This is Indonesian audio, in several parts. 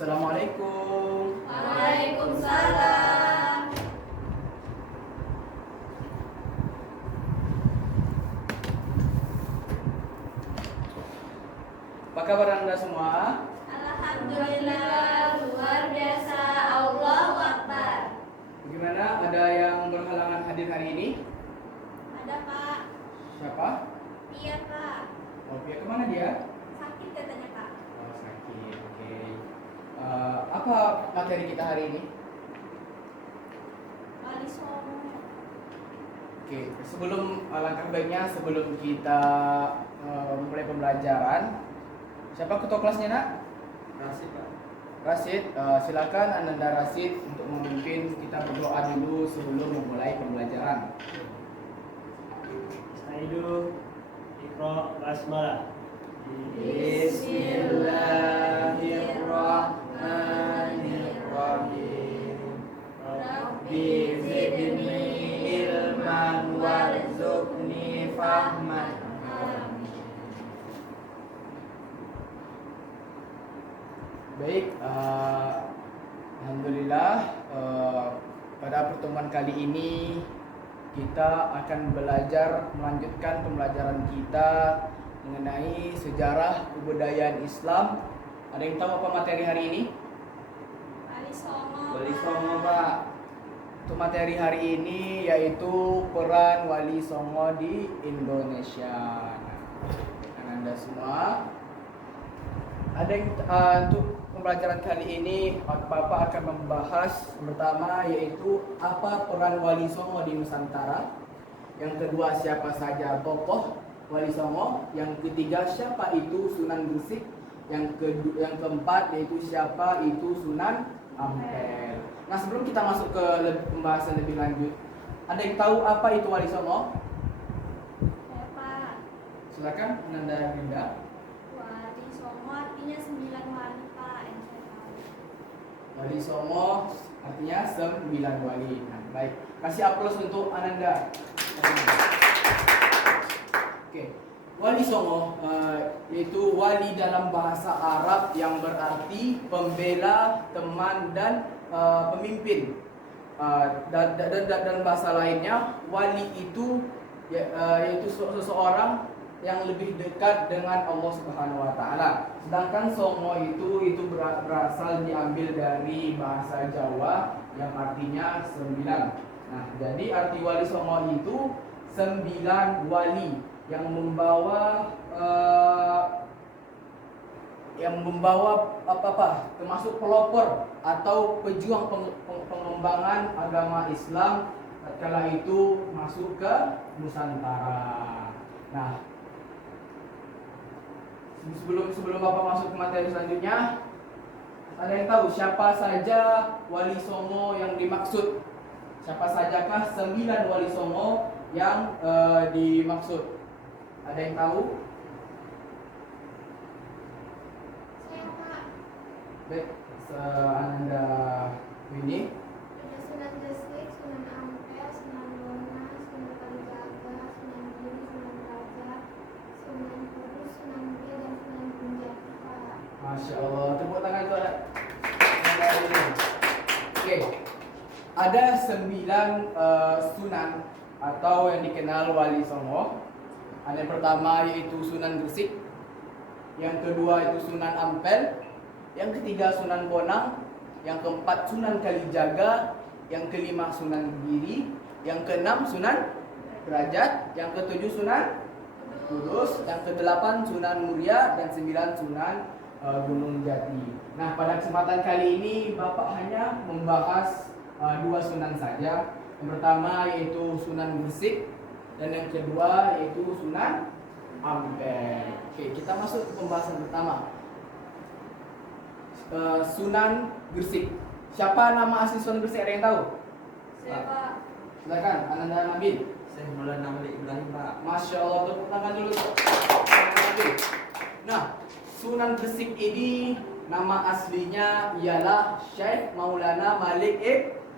Assalamualaikum. Waalaikumsalam. Apa kabar Anda semua? Alhamdulillah, luar biasa. Allahu Akbar. Bagaimana? Ada yang berhalangan hadir hari ini? Ada Pak. Siapa? Iya Pak. Oh, Pia kemana dia? Sakit katanya Pak. Oh, sakit. Oke. Apa materi kita hari ini? Wali Songo. Oke. Sebelum langkah baiknya sebelum kita mulai pembelajaran, siapa ketua kelasnya nak? Rasid Pak. Rasid, silakan Ananda Rasid untuk memimpin kita berdoa dulu sebelum memulai pembelajaran. Aidu Iqra Basmalah. Bismillahirrahmanirrahim. Rabbi zidni ilman warzuqni fahman. Baik, alhamdulillah pada pertemuan kali ini kita akan melanjutkan pembelajaran kita mengenai sejarah kebudayaan Islam. Ada yang tahu apa materi hari ini? Wali Songo. Wali Songo Pak. Untuk materi hari ini yaitu peran Wali Songo di Indonesia. Nah, Anda semua ada yang untuk pembelajaran kali ini Bapak akan membahas pertama yaitu apa peran Wali Songo di Nusantara. Yang kedua, siapa saja tokoh Wali Songo. Yang ketiga, siapa itu Sunan Gresik. Yang keempat yaitu siapa itu Sunan Ampel. Nah, sebelum kita masuk ke pembahasan lebih lanjut, ada yang tahu apa itu Wali Songo? Ya Pak. Silakan Ananda Rinda. Wali Songo artinya 9 wali Pak. Yang saya tahu. Wali Songo artinya 9 wali. Nah, baik. Kasih aplaus untuk Ananda. Oke. Wali Songo yaitu wali dalam bahasa Arab yang berarti pembela, teman dan pemimpin. Dan dalam bahasa lainnya wali itu yaitu seseorang yang lebih dekat dengan Allah Subhanahu wa taala. Sedangkan Songo itu berasal diambil dari bahasa Jawa yang artinya 9. Nah, jadi arti Wali Songo itu 9 wali yang membawa apa termasuk pelopor atau pejuang pengembangan agama Islam kala itu masuk ke Nusantara. Nah, sebelum Bapak masuk ke materi selanjutnya, ada yang tahu siapa saja Wali Songo yang dimaksud? Siapa sajakah 9 Wali Songo yang dimaksud? Ada yang tahu? Saya Pak. Baik, Ananda ini. Ada Sunan Gresik, Sunan Ampel, Sunan Bonang, Sunan Kalijaga, Sunan Giri, Sunan Raja, Sunan Kudus, Sunan Muria dan Sunan Gunjati Pak. Masya Allah, tepuk tangan untuk Ananda ini. Oke, ada 9 sunan atau yang dikenal Wali Songo. Ada yang pertama yaitu Sunan Gresik, yang kedua itu Sunan Ampel, yang ketiga Sunan Bonang, yang keempat Sunan Kalijaga, yang kelima Sunan Giri, yang keenam Sunan Derajat, yang ketujuh Sunan Kudus, yang kedelapan Sunan Muria, dan 9 Sunan Gunung Jati. Nah, pada kesempatan kali ini Bapak hanya membahas 2 sunan saja. Yang pertama yaitu Sunan Gresik dan yang kedua yaitu Sunan Ampel. Oke, kita masuk ke pembahasan pertama. Sunan Gresik. Siapa nama asli Sunan Gresik? Ada yang tahu? Saya Pak. Silakan, Ananda Nabil. Saya Maulana Malik Ibrahim Pak. Masya Allah, tepuk tangan dulu. Ananda Nabil. Nah, Sunan Gresik ini nama aslinya ialah Syekh Maulana Malik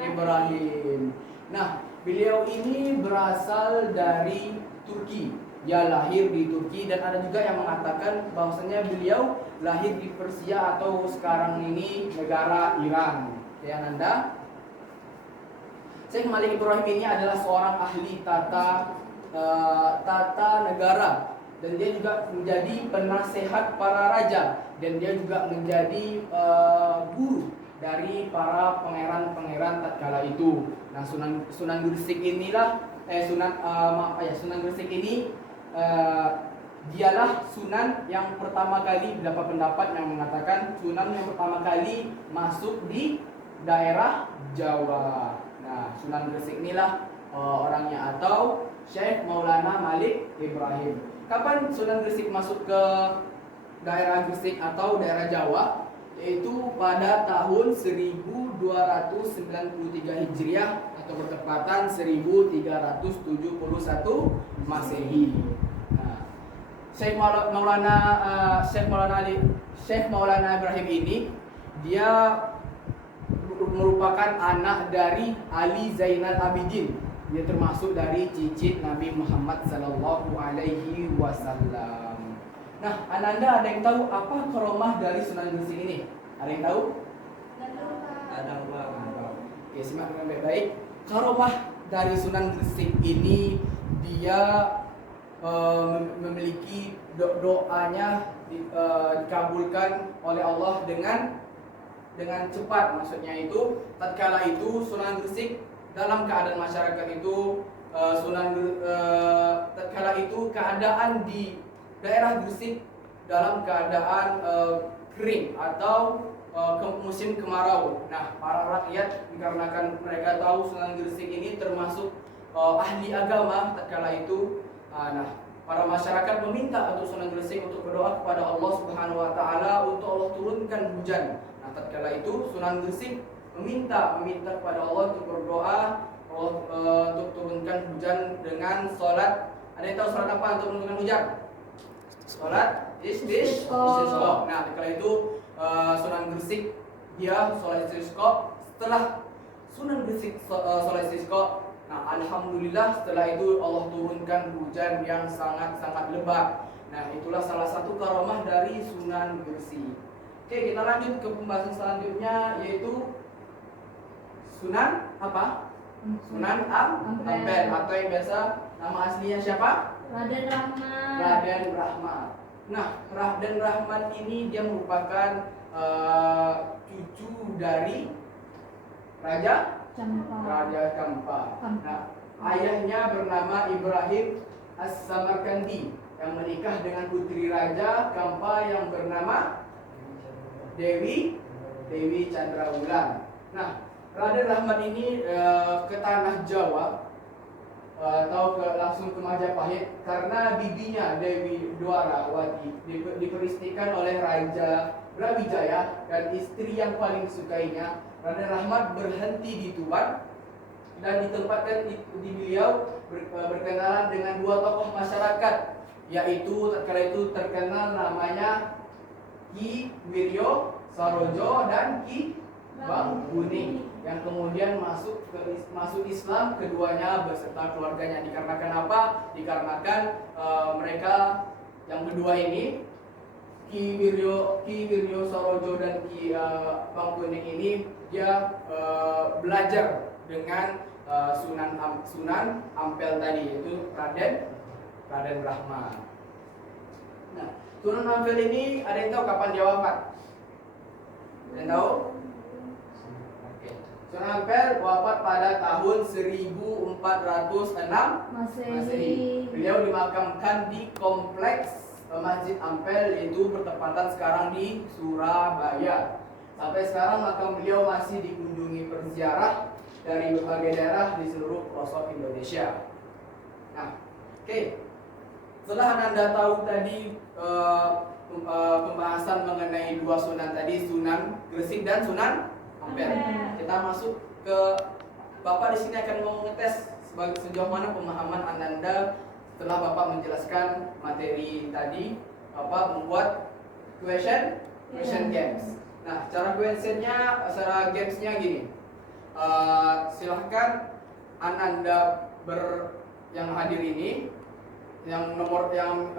Ibrahim. Nah, beliau ini berasal dari Turki. dia lahir di Turki, dan ada juga yang mengatakan bahwasanya beliau lahir di Persia atau sekarang ini negara Iran. Oke, Ananda. Syekh Malik Ibrahim ini adalah seorang ahli tata negara, dan dia juga menjadi penasehat para raja, dan dia juga menjadi guru dari para pangeran-pangeran tatkala itu. Nah, Sunan Gresik inilah Sunan Gresik ini dialah sunan yang pertama kali, beberapa pendapat yang mengatakan sunan yang pertama kali masuk di daerah Jawa. Nah, Sunan Gresik inilah orangnya, atau Syekh Maulana Malik Ibrahim. Kapan Sunan Gresik masuk ke daerah Gresik atau daerah Jawa? Yaitu pada tahun 1293 Hijriah atau bertepatan 1371 Masehi. Nah, Syekh Maulana Ibrahim ini dia merupakan anak dari Ali Zainal Abidin. Dia termasuk dari cicit Nabi Muhammad sallallahu alaihi wasallam. Nah, Ananda ada yang tahu apa karomah dari Sunan Gresik ini? Ada yang tahu? Ada Pak. Oke, simak dengan baik-baik. Karomah dari Sunan Gresik ini, dia memiliki doanya dikabulkan oleh Allah dengan cepat. Maksudnya itu, tatkala itu Sunan Gresik dalam keadaan masyarakat itu tatkala itu keadaan di daerah Gresik dalam keadaan kering atau musim kemarau. Nah, para rakyat dikarenakan mereka tahu Sunan Gresik ini termasuk ahli agama tatkala itu, para masyarakat meminta untuk Sunan Gresik untuk berdoa kepada Allah Subhanahu wa taala untuk Allah turunkan hujan. Nah, tatkala itu Sunan Gresik meminta kepada Allah untuk berdoa untuk turunkan hujan dengan sholat. Ada yang tahu sholat apa untuk menurunkan hujan? Sholat istisqa. Nah, kala itu Sunan Gresik dia sholat istisqa. Setelah Sunan Gresik sholat istisqa, nah alhamdulillah setelah itu Allah turunkan hujan yang sangat-sangat lebat. Nah, itulah salah satu karomah dari Sunan Gresik. Oke, kita lanjut ke pembahasan selanjutnya, yaitu Sunan apa? Sunan Ampel, atau yang biasa nama aslinya siapa? Raden Rahman. Raden Rahman. Nah, Raden Rahman ini dia merupakan cucu dari Raja Kampa. Nah, ayahnya bernama Ibrahim As-Samarkandi yang menikah dengan putri Raja Kampa yang bernama Dewi Chandrawulan. Nah, Raden Rahman ini ke tanah Jawa atau langsung ke Majapahit karena bibinya Dewi Dwarawati diperistikan oleh Raja Brawijaya, dan istri yang paling disukainya. Raden Rahmat berhenti di Tuban dan ditempatkan di beliau berkenalan dengan dua tokoh masyarakat, yaitu tatkala itu terkenal namanya Ki Wiryo Sarojo dan Ki Bang Kuning, yang kemudian masuk Islam keduanya beserta keluarganya. Dikarenakan apa? Dikarenakan mereka yang kedua ini, Ki Wiryo Sarojo dan Ki Bang Kuning ini, dia belajar dengan Sunan Ampel tadi, yaitu Raden Rahman. Nah, Sunan Ampel ini ada yang tahu kapan dia wafat? Ada yang tahu? Sunan Ampel wafat pada tahun 1406 Masehi. Beliau dimakamkan di kompleks Masjid Ampel, yaitu bertepatan sekarang di Surabaya. Sampai sekarang makam beliau masih dikunjungi peziarah dari berbagai daerah di seluruh pelosok Indonesia. Nah, oke. Setelah Anda tahu tadi pembahasan mengenai dua sunan tadi, Sunan Gresik dan Sunan Ampel. Kita masuk ke Bapak di sini akan mau ngetes sejauh mana pemahaman Ananda setelah Bapak menjelaskan materi tadi. Bapak membuat question games. Nah, cara gamesnya gini. Silahkan Ananda yang hadir ini, yang nomor yang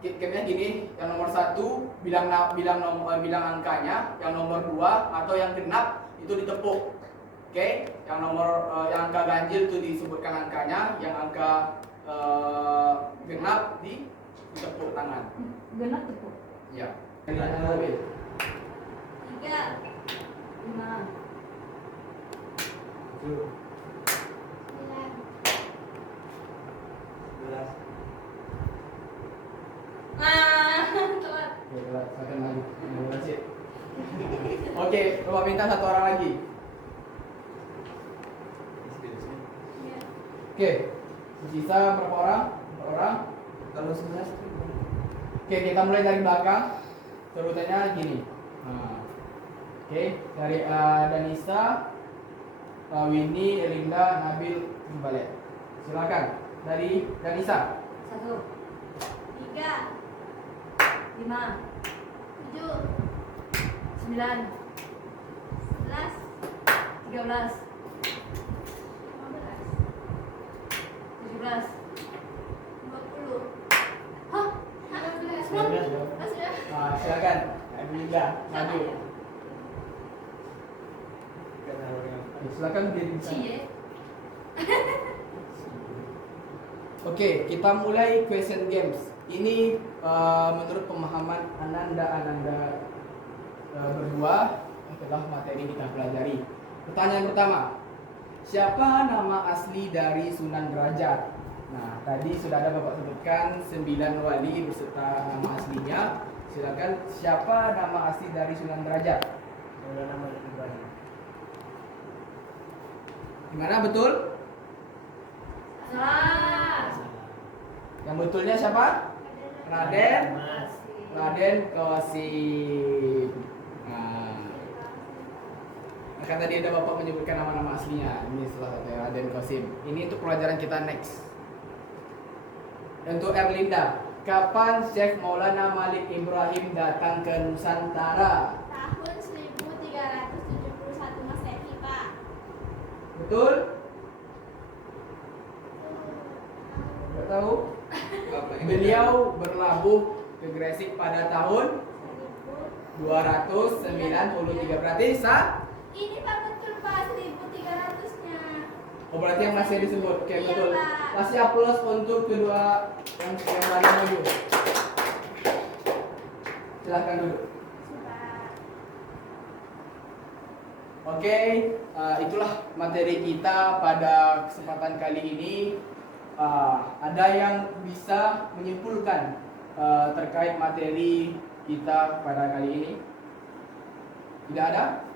gamenya gini, yang nomor 1 bilang angkanya, yang nomor 2 atau yang genap itu ditepuk. Oke, yang nomor yang angka ganjil itu disebutkan angkanya, yang angka genap ditepuk tangan. Genap tepuk. Ya. 3, 5, 7, 9, 11. telat. Oke, silakan lagi. Terima kasih. Oke, coba minta satu orang lagi. iya. Oke, sisa berapa orang? 4 orang. Kalau 11 Oke, kita mulai dari belakang. Urutannya gini. Nah, oke, dari Danisa, Winnie, Elinda, Nabil, Balik. Silakan. Dari Danisa. 1, 3, 5, 7, 9, 11, 13, 15, 17. 20. Hah? 16. 19. Sudah. Silakan. Elinda, Nabil. Silakan berdiri. Cie. Oke, kita mulai question games. Ini menurut pemahaman Ananda berdua adalah materi kita pelajari. Pertanyaan pertama, siapa nama asli dari Sunan Derajat? Nah, tadi sudah ada Bapak sebutkan 9 wali beserta nama aslinya. Silakan, siapa nama asli dari Sunan Derajat? Nama Ibrahim. Gimana, betul? Salah. Yang betulnya siapa? Raden Mas. Raden Qasim. Nah, maka tadi ada Bapak menyebutkan nama-nama aslinya. Ini salah satu Raden Qasim. Ini untuk pelajaran kita next. Untuk Erlinda, kapan Syekh Maulana Malik Ibrahim datang ke Nusantara? Tahun 1371 Masehi, Pak. Betul? Nggak tahu? Beliau berlabuh ke Gresik pada tahun 293. Berarti sah? Ini Pak betul Pak 1300-nya. Oh, berarti yang masih disebut. Oke, Iya, betul. Pak. Kasih aplaus untuk kedua yang lagi maju. Silahkan duduk. Pak. Oke, itulah materi kita pada kesempatan kali ini. Ada yang bisa menyimpulkan terkait materi kita pada kali ini? Tidak ada?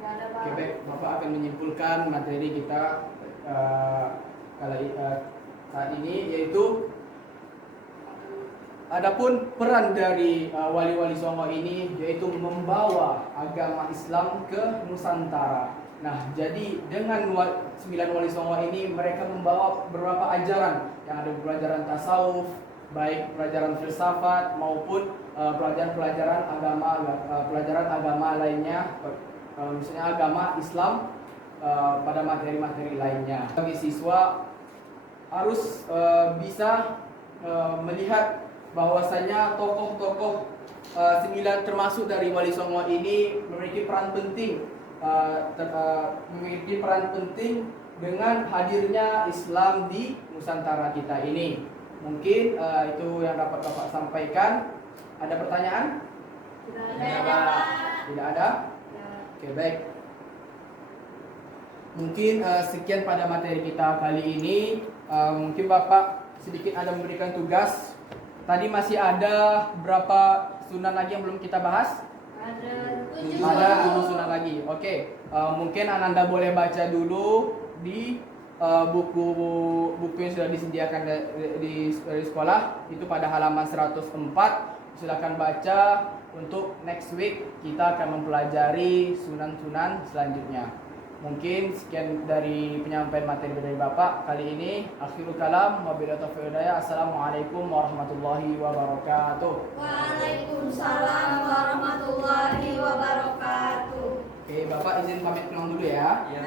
Gak ada, Pak. Oke, baik. Bapak akan menyimpulkan materi kita saat ini, yaitu adapun peran dari wali-wali Songo ini yaitu membawa agama Islam ke Nusantara. Nah, jadi dengan 9 wali Songo ini mereka membawa beberapa ajaran, yang ada pelajaran tasawuf, baik pelajaran filsafat maupun pelajaran agama lainnya, misalnya agama Islam pada materi-materi lainnya. Bagi siswa harus bisa melihat bahwasanya tokoh-tokoh 9 termasuk dari Wali Songo ini memiliki peran penting dengan hadirnya Islam di Nusantara kita ini. Mungkin itu yang dapat Bapak sampaikan. Ada pertanyaan? Tidak Tidak ada, ada, Pak. Pak. Tidak ada? Ya. Oke, baik. Mungkin sekian pada materi kita kali ini. Mungkin Bapak sedikit ada memberikan tugas. Tadi masih ada berapa sunan lagi yang belum kita bahas? Ada 7. Ada 7 sunan lagi. Oke, mungkin Ananda boleh baca dulu di buku yang sudah disediakan dari sekolah. Itu pada halaman 104. Silakan baca. Untuk next week kita akan mempelajari sunan-sunan selanjutnya. Mungkin sekian dari penyampaian materi dari Bapak kali ini. Akhirul kalam, wabillahi taufiq wal hidayah. Assalamualaikum warahmatullahi wabarakatuh. Waalaikumsalam warahmatullahi wabarakatuh. Oke, Bapak izin pamit pulang dulu ya. Ya.